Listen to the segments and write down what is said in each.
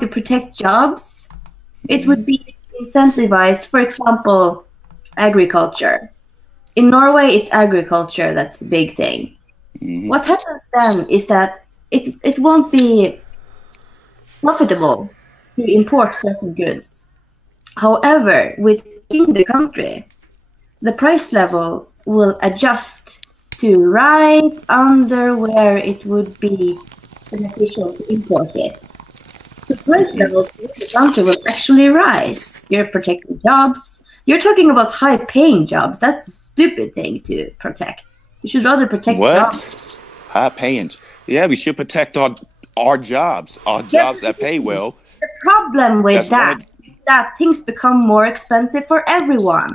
to protect jobs, it would be incentivized, for example, agriculture. In Norway, it's agriculture that's the big thing. What happens then is that it won't be profitable to import certain goods. However, within the country, the price level will adjust to right under where it would be beneficial to import it. The price levels in the country will actually rise. You're protecting jobs. You're talking about high-paying jobs. That's a stupid thing to protect. You should rather protect jobs. High-paying? Yeah, we should protect our jobs that pay well. The problem with that things become more expensive for everyone,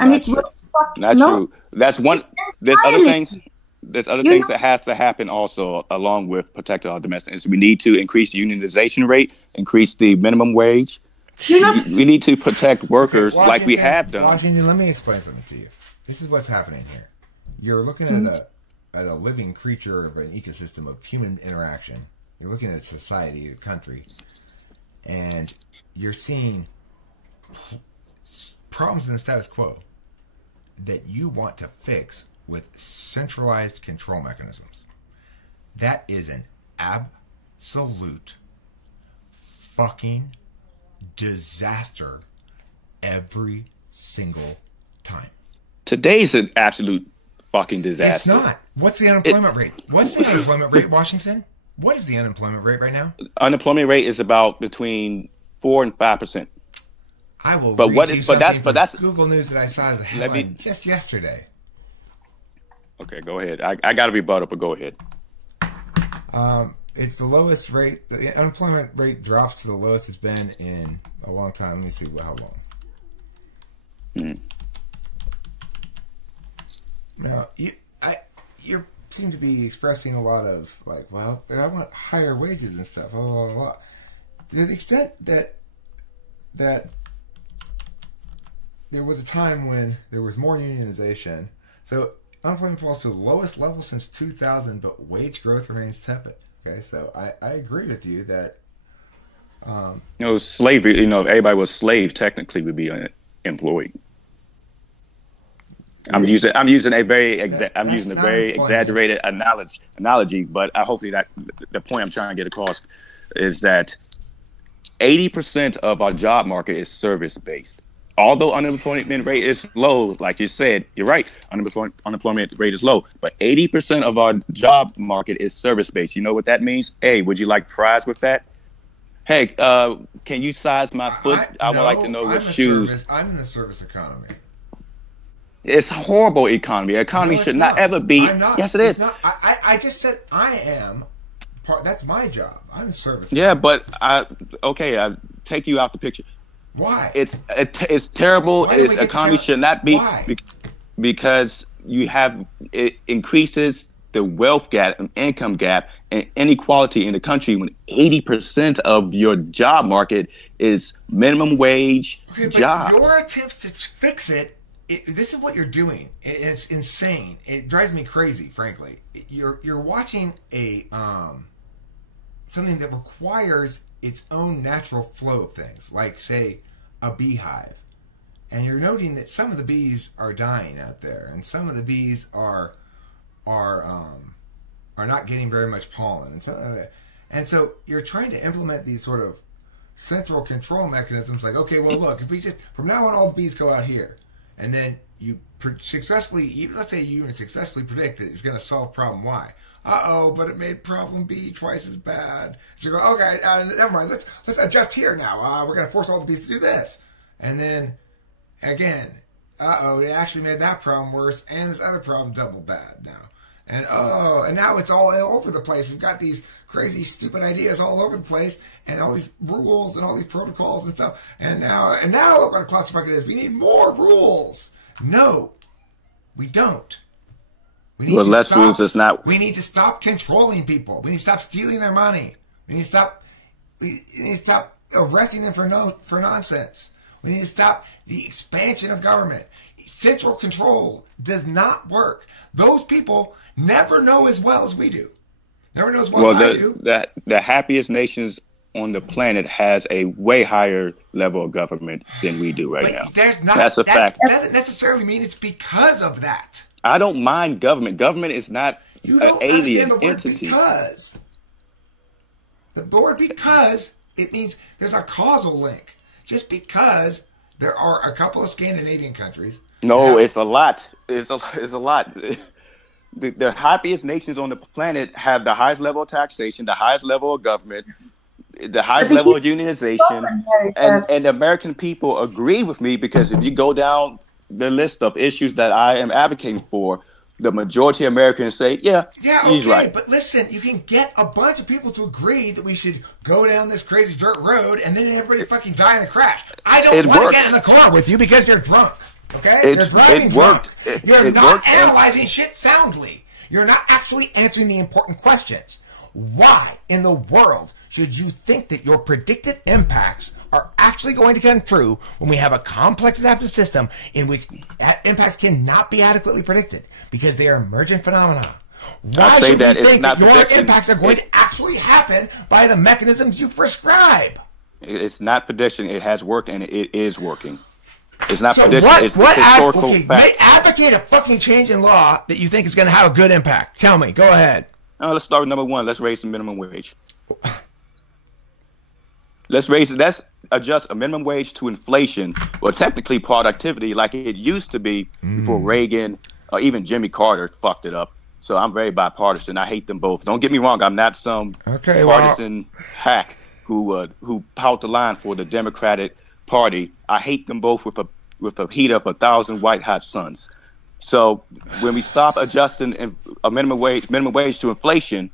and it will not true. That's one. There's other things. There's other things that has to happen also along with protecting our domestic. We need to increase the unionization rate, increase the minimum wage. We need to protect workers like we have done. Washington, let me explain something to you. This is what's happening here. You're looking at a living creature of an ecosystem of human interaction. You're looking at society, a country, and you're seeing problems in the status quo that you want to fix with centralized control mechanisms. That is an absolute fucking disaster every single time. Today's an absolute fucking disaster. It's not. What's the unemployment rate? What's the unemployment rate, Washington? What is the unemployment rate right now? Unemployment rate is about between 4 and 5%. I will read you something from Google News that I saw as a headline just yesterday. Okay, go ahead. I got to rebuttal, but go ahead. It's the lowest rate. The unemployment rate drops to the lowest it's been in a long time. Let me see how long. Now, you seem to be expressing a lot of like, well, I want higher wages and stuff. Blah, blah, blah. To the extent that there was a time when there was more unionization, so unemployment falls to the lowest level since 2000, but wage growth remains tepid. Okay, so I agree with you that slavery. If everybody was slave, technically would be employed. I'm using a very exaggerated analogy, but hopefully that the point I'm trying to get across is that 80% of our job market is service based. Although unemployment rate is low, like you said, you're right. Unemployment rate is low, but 80% of our job market is service based. You know what that means? Hey, would you like fries with that? Hey, can you size my foot? I would like to know what shoes. I'm in the service economy. It's a horrible economy. Economy should not ever be. Yes, it is. I just said I am. That's my job. I'm in service. Yeah, but I take you out the picture. Why? It's terrible. Economy should not be. Why? Because it increases the wealth gap and income gap and inequality in the country when 80% of your job market is minimum wage jobs. Your attempts to fix it, this is what you're doing. It's insane. It drives me crazy, frankly. You're watching a something that requires its own natural flow of things, like say a beehive, and you're noting that some of the bees are dying out there, and some of the bees are not getting very much pollen, and so you're trying to implement these sort of central control mechanisms. Like, okay, well, look, if we just from now on all the bees go out here, and then you successfully, let's say you successfully predict that it's going to solve problem Y. But it made problem B twice as bad. So you go, okay, never mind. Let's adjust here now. We're going to force all the bees to do this. And then, again, it actually made that problem worse, and this other problem double bad now. And now it's all over the place. We've got these crazy, stupid ideas all over the place, and all these rules and all these protocols and stuff. And now look what a clusterfuck it is. We need more rules. No, we don't. We need to stop controlling people. We need to stop stealing their money. We need to stop arresting them for nonsense. We need to stop the expansion of government. Central control does not work. Those people never know as well as we do. Never know as well as I do. The happiest nations on the planet has a way higher level of government than we do right now. That's a fact. That doesn't necessarily mean it's because of that. I don't mind government. Government is not you an don't alien understand the word entity. Because. The word because, it means there's a causal link. Just because there are a couple of Scandinavian countries. No, it's a lot. It's a lot. The happiest nations on the planet have the highest level of taxation, the highest level of government, the highest level of unionization, and the American people agree with me, because if you go down the list of issues that I am advocating for, the majority of Americans say, yeah, he's right. But listen, you can get a bunch of people to agree that we should go down this crazy dirt road, and then everybody fucking die in a crash. I don't want to get in the car with you because you're drunk. Okay? You're driving drunk. You're not analyzing shit soundly. You're not actually answering the important questions. Why in the world should you think that your predicted impacts are actually going to come true when we have a complex adaptive system in which that impacts cannot be adequately predicted because they are emergent phenomena? Why should you think that your impacts are going to actually happen by the mechanisms you prescribe? It's not prediction. It has worked, and it is working. It's not prediction. It's historical fact. Advocate a fucking change in law that you think is going to have a good impact. Tell me. Go ahead. Let's start with number one. Let's raise the minimum wage. Let's adjust a minimum wage to inflation, or technically productivity, like it used to be before Reagan or even Jimmy Carter fucked it up. So I'm very bipartisan. I hate them both. Don't get me wrong. I'm not some partisan hack who pout the line for the Democratic Party. I hate them both with a heat of 1,000 white hot suns. So when we stop adjusting a minimum wage to inflation,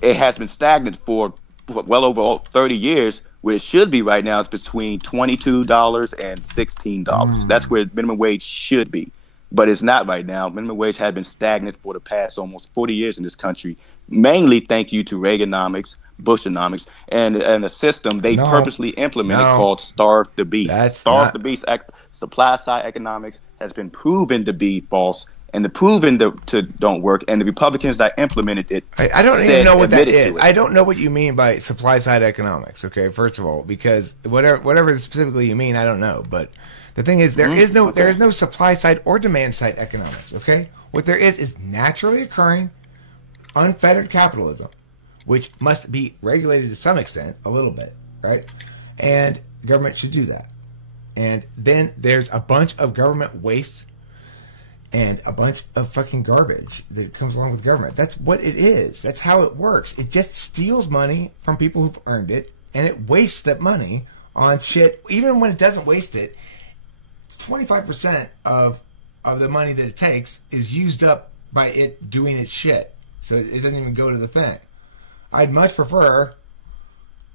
it has been stagnant for well over 30 years. Where it should be right now is between $22 and $16. That's where minimum wage should be, but it's not right now. Minimum wage had been stagnant for the past almost 40 years in this country, mainly thank you to Reaganomics, Bushonomics, and a system they purposely implemented called Starve the Beast. Starve the Beast. Supply side economics has been proven to be false and proven to don't work. And the Republicans that implemented it, I don't even know what that is. I don't know what you mean by supply side economics. Okay, first of all, because whatever specifically you mean, I don't know. But the thing is, there is no supply side or demand side economics. Okay, what there is naturally occurring, unfettered capitalism, which must be regulated to some extent, a little bit, right? And government should do that. And then there's a bunch of government waste and a bunch of fucking garbage that comes along with government. That's what it is. That's how it works. It just steals money from people who've earned it, and it wastes that money on shit. Even when it doesn't waste it, 25% of the money that it takes is used up by it doing its shit. So it doesn't even go to the thing. I'd much prefer,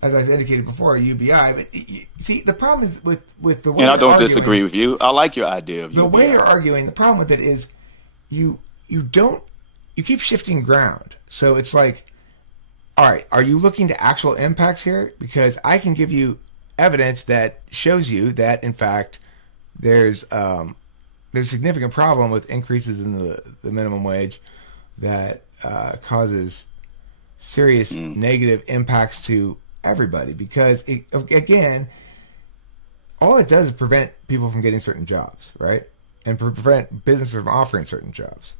as I've indicated before, a UBI. But see, the problem is with the way. And I don't disagree with you. I like your idea of the UBI. way you're arguing. The problem with it is you keep shifting ground. So it's like, all right, are you looking to actual impacts here? Because I can give you evidence that shows you that in fact there's a significant problem with increases in the minimum wage that causes serious negative impacts to everybody, because again, all it does is prevent people from getting certain jobs, right? And prevent businesses from offering certain jobs.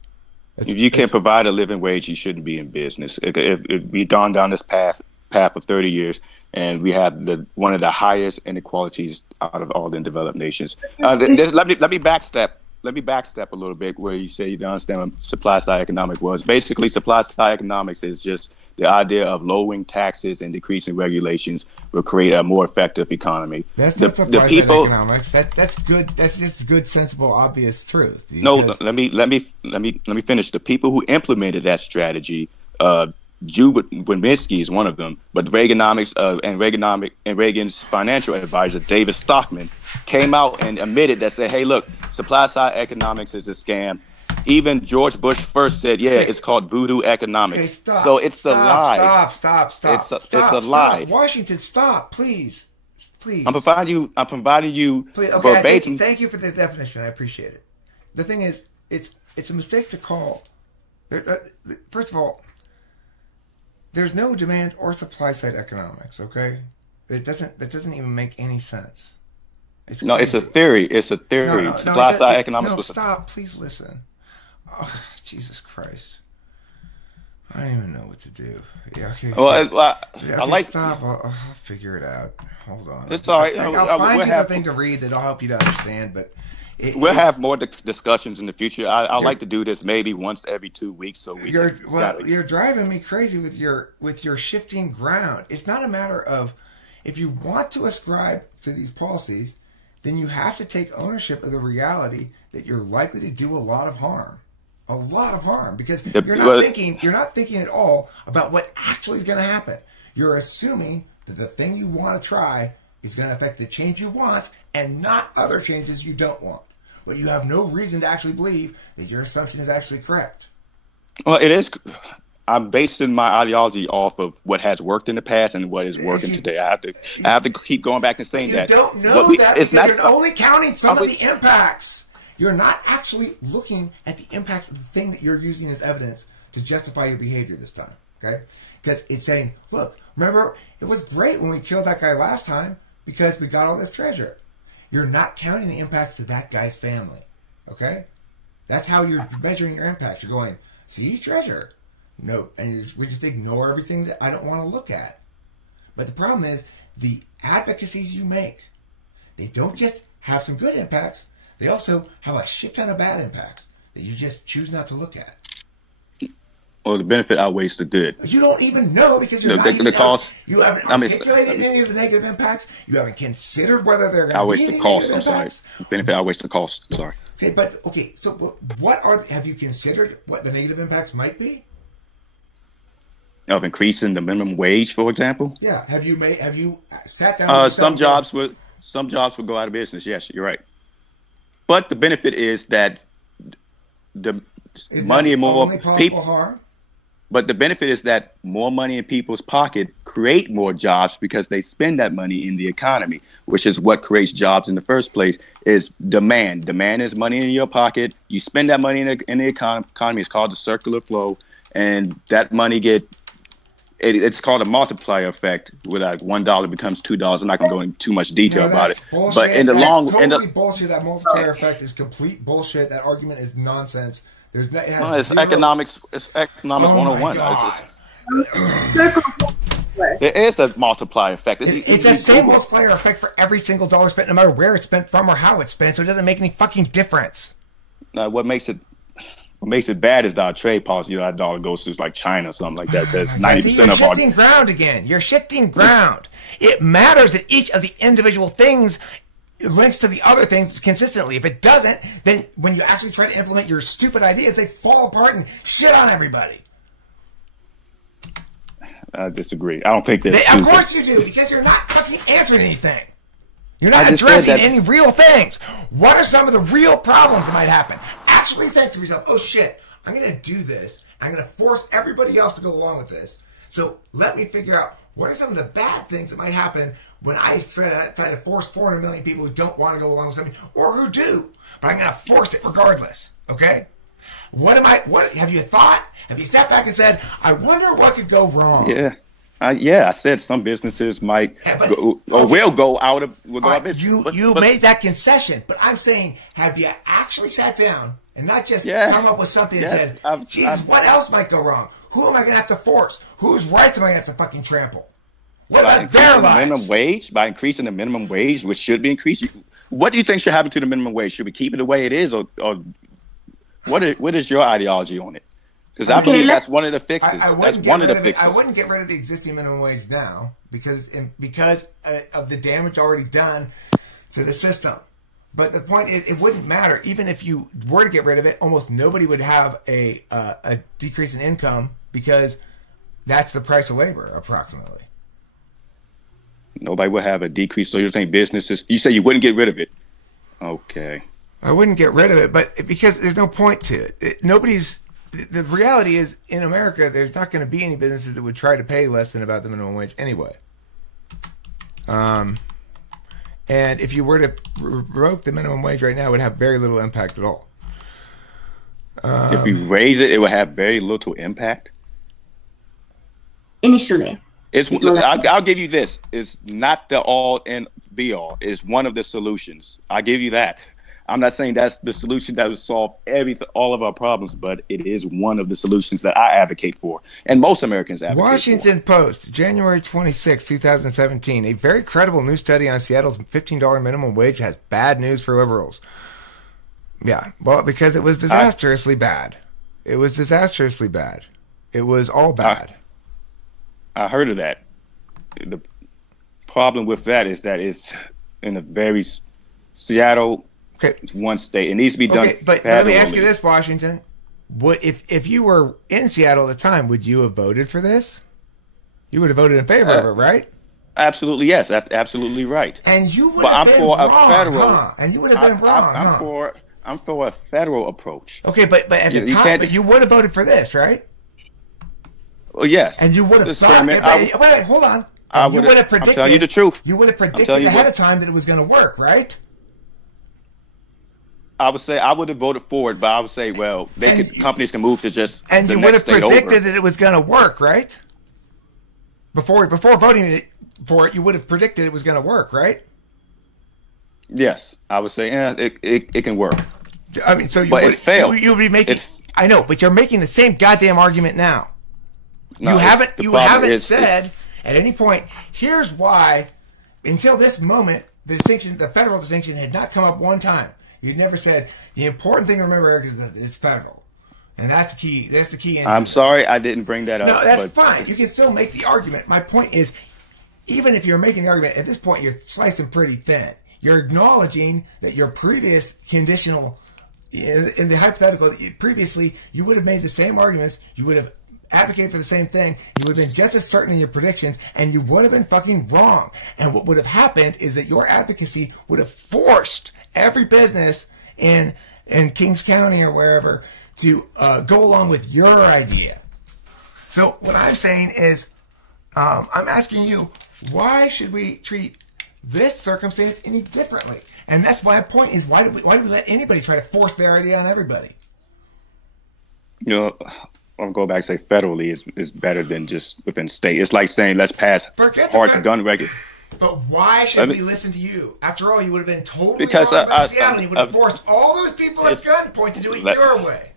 If you can't provide a living wage, you shouldn't be in business. If we've gone down this path for 30 years, and we have one of the highest inequalities out of all the developed nations. Let me backstep. Let me backstep a little bit where you say you don't understand what supply side economics was. Basically, supply side economics is just the idea of lowering taxes and decreasing regulations will create a more effective economy. That's not supply side economics. That's good. That's just good, sensible, obvious truth. No, let me finish. The people who implemented that strategy, Winsky is one of them, but Reaganomics and Reagan's financial advisor David Stockman came out and admitted that said, "Hey, look, supply side economics is a scam." Even George Bush first said, "Yeah, it's called voodoo economics." Okay, so it's a lie. Stop. It's a lie. Washington, stop, please. I'm providing you please, okay, verbatim. Thank you for the definition. I appreciate it. The thing is, it's a mistake to call. First of all, there's no demand or supply side economics. Okay, that doesn't even make any sense. It's a theory. It's a theory. Supply side economics. No, stop. Please listen. Oh, Jesus Christ. I don't even know what to do. Yeah, okay. I like. Stop. I'll figure it out. Hold on. It's all right. I'll find you the thing to read that'll help you to understand. But we'll have more discussions in the future. I like to do this maybe once every 2 weeks. So you're driving me crazy with your shifting ground. It's not a matter of if you want to ascribe to these policies, then you have to take ownership of the reality that you're likely to do a lot of harm. A lot of harm, because you're not thinking at all about what actually is going to happen. You're assuming that the thing you want to try is going to affect the change you want and not other changes you don't want. But you have no reason to actually believe that your assumption is actually correct. Well, it is. I'm basing my ideology off of what has worked in the past and what is working today. I have to keep going back and saying that. You don't know that because you're only counting some of the impacts. You're not actually looking at the impacts of the thing that you're using as evidence to justify your behavior this time, okay? Because it's saying, look, remember, it was great when we killed that guy last time because we got all this treasure. You're not counting the impacts to that guy's family, okay? That's how you're measuring your impacts. You're going, see, treasure. No, and we just ignore everything that I don't want to look at. But the problem is the advocacies you make, they don't just have some good impacts, they also have a shit ton of bad impacts that you just choose not to look at. Well, the benefit outweighs the good. You don't even know because you're you haven't articulated any of the negative impacts. You haven't considered whether they're going to be the cost. I'm sorry. The benefit outweighs the cost. Sorry. Okay, so have you considered what the negative impacts might be? Of increasing the minimum wage, for example. Yeah. Have you sat down? Some jobs would go out of business. Yes, you're right. But the benefit is that money and more people harm. But the benefit is that more money in people's pocket create more jobs because they spend that money in the economy, which is what creates jobs in the first place. Is demand. Demand is money in your pocket. You spend that money in the economy. It's called the circular flow, and that money it's called a multiplier effect, where like $1 becomes $2. I'm not going to go into too much detail about it. Bullshit. But in the bullshit. That multiplier effect is complete bullshit. That argument is nonsense. It's economics. It's economics 101. There is a multiplier effect. It's the same multiplier effect for every single dollar spent, no matter where it's spent from or how it's spent. So it doesn't make any fucking difference. What makes it bad is our trade policy. That dollar goes to like China or something like that, because 90% of our... You're shifting ground again. You're shifting ground. It matters that each of the individual things links to the other things consistently. If it doesn't, then when you actually try to implement your stupid ideas, they fall apart and shit on everybody. I disagree. I don't think that's Of course you do, because you're not fucking answering anything. You're not addressing any real things. What are some of the real problems that might happen? Actually think to yourself, oh shit, I'm going to do this. I'm going to force everybody else to go along with this. So let me figure out what are some of the bad things that might happen when I try to force 400 million people who don't want to go along with something, or who do, but I'm going to force it regardless. Okay? What have you thought? Have you sat back and said, I wonder what could go wrong? Yeah. I said some businesses might will go out of business. You made that concession, but I'm saying, have you actually sat down and not just come up with something and said, Jesus, what else might go wrong? Who am I going to have to force? Whose rights am I going to have to fucking trample? What about their lives? Minimum wage, by increasing the minimum wage, which should be increased. What do you think should happen to the minimum wage? Should we keep it the way it is, or what is your ideology on it? Because I believe that's one of the fixes. That's one of the fixes. I wouldn't get rid of the existing minimum wage now because of the damage already done to the system. But the point is, it wouldn't matter. Even if you were to get rid of it, almost nobody would have a decrease in income because that's the price of labor, approximately. Nobody would have a decrease. So you think businesses? You say you wouldn't get rid of it? Okay. I wouldn't get rid of it, but because there's no point to it. The reality is, in America, there's not going to be any businesses that would try to pay less than about the minimum wage anyway. And if you were to revoke the minimum wage right now, it would have very little impact at all. If you raise it, it would have very little impact. initially. I'll give you this. It's not the all and be all. It's one of the solutions. I'll give you that. I'm not saying that's the solution that would solve all of our problems, but it is one of the solutions that I advocate for, and most Americans advocate Washington Post, January 26, 2017. A very credible new study on Seattle's $15 minimum wage has bad news for liberals. Yeah, well, because it was disastrously bad. It was disastrously bad. It was all bad. I heard of that. The problem with that is that it's in a very Seattle. Okay, it's one state. It needs to be done. Okay, but let me ask you this, Washington: what if you were in Seattle at the time? Would you have voted for this? You would have voted in favor of it, right? Absolutely, yes. That's absolutely right. And you would have been wrong, huh? And you would have been wrong, I'm for a federal approach. Okay, but at the time, you would have voted for this, right? Well, yes. And you would have thought. Wait, hold on. You would have predicted. I'm telling you the truth. You would have predicted ahead of time that it was going to work, right? I would say I would have voted for it, but I would say, well, companies can move to just and you would have predicted that it was going to work, right? Before voting for it, you would have predicted it was going to work, right? Yes, I would say, it can work. I mean, so it failed. You would be making. I know, but you're making the same goddamn argument now. No, you haven't said at any point. Here's why. Until this moment, the federal distinction had not come up one time. You'd never said the important thing to remember, Eric, is that it's federal, and that's the key. That's the key. I'm sorry, I didn't bring that up. No, that's fine. You can still make the argument. My point is, even if you're making the argument at this point, you're slicing pretty thin. You're acknowledging that your previous conditional, in the hypothetical, previously you would have made the same arguments. You would have advocated for the same thing. You would have been just as certain in your predictions, and you would have been fucking wrong. And what would have happened is that your advocacy would have forced every business in Kings County or wherever to go along with your idea. So what I'm saying is, I'm asking you, why should we treat this circumstance any differently? And that's my point: is why do we let anybody try to force their idea on everybody? You know, I'll go back and say federally is better than just within state. It's like saying let's pass hearts and gun regulation. But why should we listen to you? After all, you would have been totally wrong about Seattle. You would have forced all those people at gunpoint to do it your way.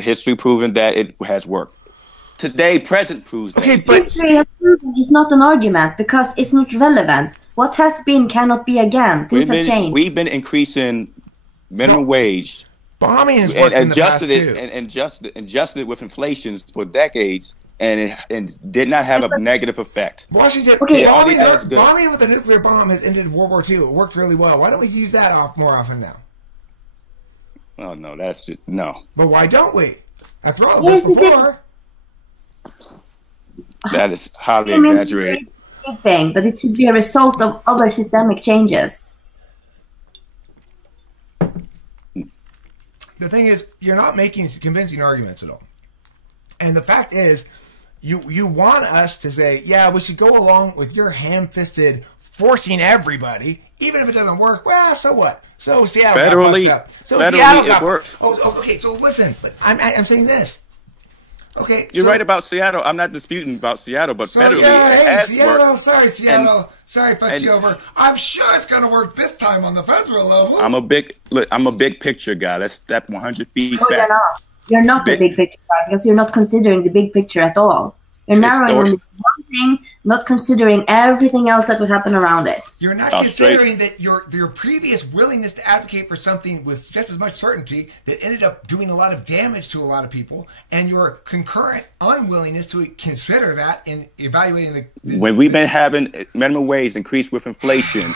History proven that it has worked. Today, present proves that. Okay, but history has proven it's not an argument because it's not relevant. What has been cannot be again. Things have changed. We've been increasing minimum wage. Bombing has worked in the past too. And adjusted it with inflation for decades. And did not have a negative effect. Washington, bombing with a nuclear bomb has ended World War II. It worked really well. Why don't we use that more often now? Oh, no, that's just, no. But why don't we? After all, it was before. That is highly exaggerated. Thing, but it should be a result of other systemic changes. The thing is, you're not making convincing arguments at all. And the fact is, you want us to say, yeah, we should go along with your ham-fisted forcing everybody, even if it doesn't work. Well, so what? So Seattle federally, got fucked up. So federally Seattle it worked. Okay. So listen, but I'm saying this. Okay, you're right about Seattle. I'm not disputing about Seattle, but federally it has Seattle. worked. Sorry, Seattle. Sorry, fucked you over. I'm sure it's going to work this time on the federal level. I'm a big picture guy. Let's step 100 feet back. You're not the big picture guy because you're not considering the big picture at all. You're narrowing only one thing, not considering everything else that would happen around it. You're not considering that your previous willingness to advocate for something with just as much certainty that ended up doing a lot of damage to a lot of people, and your concurrent unwillingness to consider that in evaluating when we've been having minimum wage increase with inflation,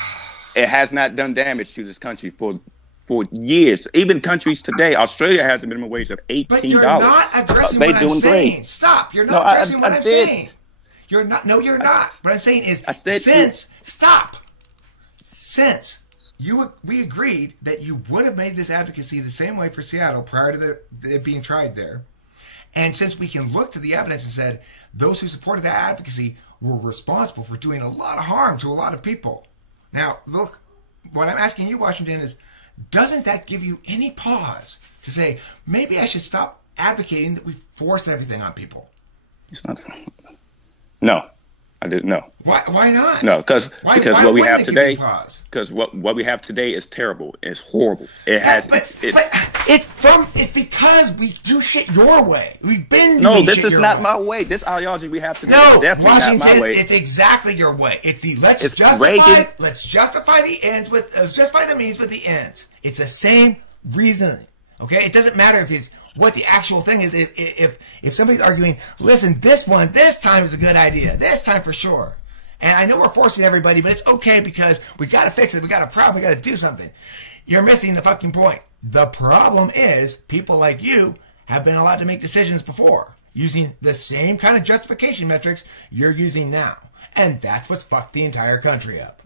it has not done damage to this country for years. Even countries today, Australia has a minimum wage of $18. But you're not addressing what I'm saying. Great. Stop. You're not addressing what I'm saying. You're not. No, you're not. What I'm saying is, since we agreed that you would have made this advocacy the same way for Seattle prior to it being tried there, and since we can look to the evidence and said those who supported that advocacy were responsible for doing a lot of harm to a lot of people. Now, look, what I'm asking you, Washington, is, doesn't that give you any pause to say, maybe I should stop advocating that we force everything on people? It's not fun. No, I didn't. No. Why not? No, because what we have today, because what we have today is terrible. It's horrible. It's because we do shit your way. We've been no. This is not my way. This ideology we have today is definitely not my way. It's exactly your way. It's the let's justify the ends with justify the means with the ends. It's the same reasoning. Okay, it doesn't matter if it's what the actual thing is. If somebody's arguing, listen, this time is a good idea. This time for sure. And I know we're forcing everybody, but it's okay because we got to fix it. We got a problem. We got to do something. You're missing the fucking point. The problem is people like you have been allowed to make decisions before using the same kind of justification metrics you're using now. And that's what's fucked the entire country up.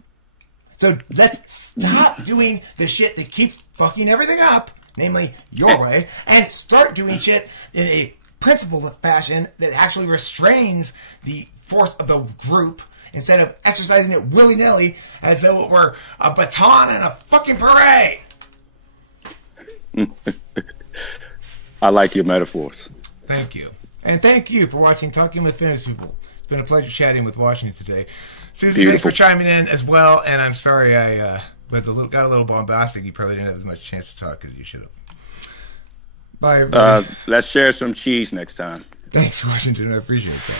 So let's stop doing the shit that keeps fucking everything up, namely your way, and start doing shit in a principled fashion that actually restrains the force of the group instead of exercising it willy-nilly as though it were a baton in a fucking parade. I like your metaphors. Thank you. And thank you for watching Talking with Famous People. It's been a pleasure chatting with Washington today. Susan, thanks for chiming in as well, and I'm sorry I got a little bombastic. You probably didn't have as much chance to talk as you should have. Bye, everybody. Let's share some cheese next time. Thanks, Washington. I appreciate that.